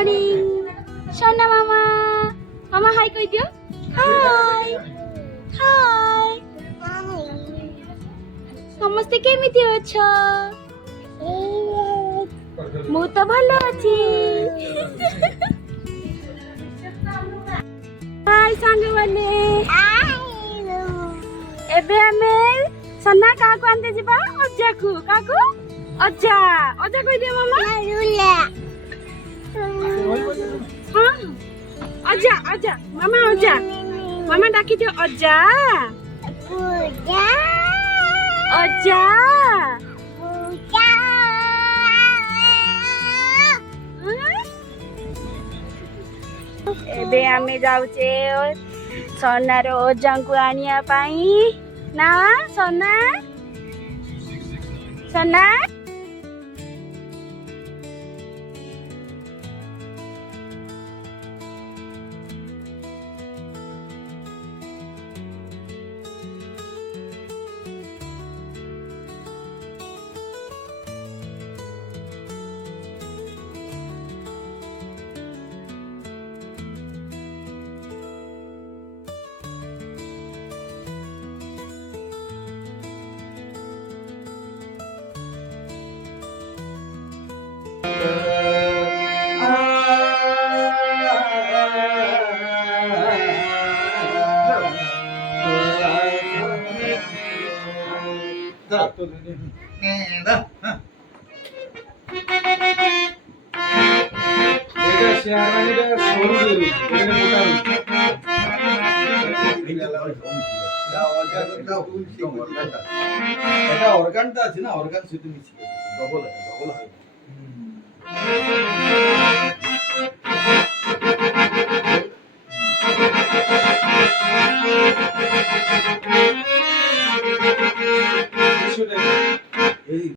Morning সোনা মামা। মামা হাই কই দিও। High high. ସମସ୍ତେ କେମିତି ଅଛ? ମୁଁ ତ ଭଲ ଅଛି। ହାଇ ସାଙ୍ଗମାନେ, ଏବେ ଆମେ ସନା କାହାକୁ ଆଣିତେ ଯିବା? ଅଜାକୁ। କାହାକୁ? ଅଜା। ଅଜା କହିଦିଅ ମାମା। ହଁ ଅଜା ଅଜା ମାମା ଅଜା। ମାମା ଡାକିଦିଅ ଅଜା ଅଜା। ଏବେ ଆମେ ଯାଉଛେ ସନାର ଅଜାଙ୍କୁ ଆଣିବା ପାଇଁ। ନା ସନା ସନା অর্গানটা আছে না, অর্গান শুধু মিশিয়ে ডবল হয়। এই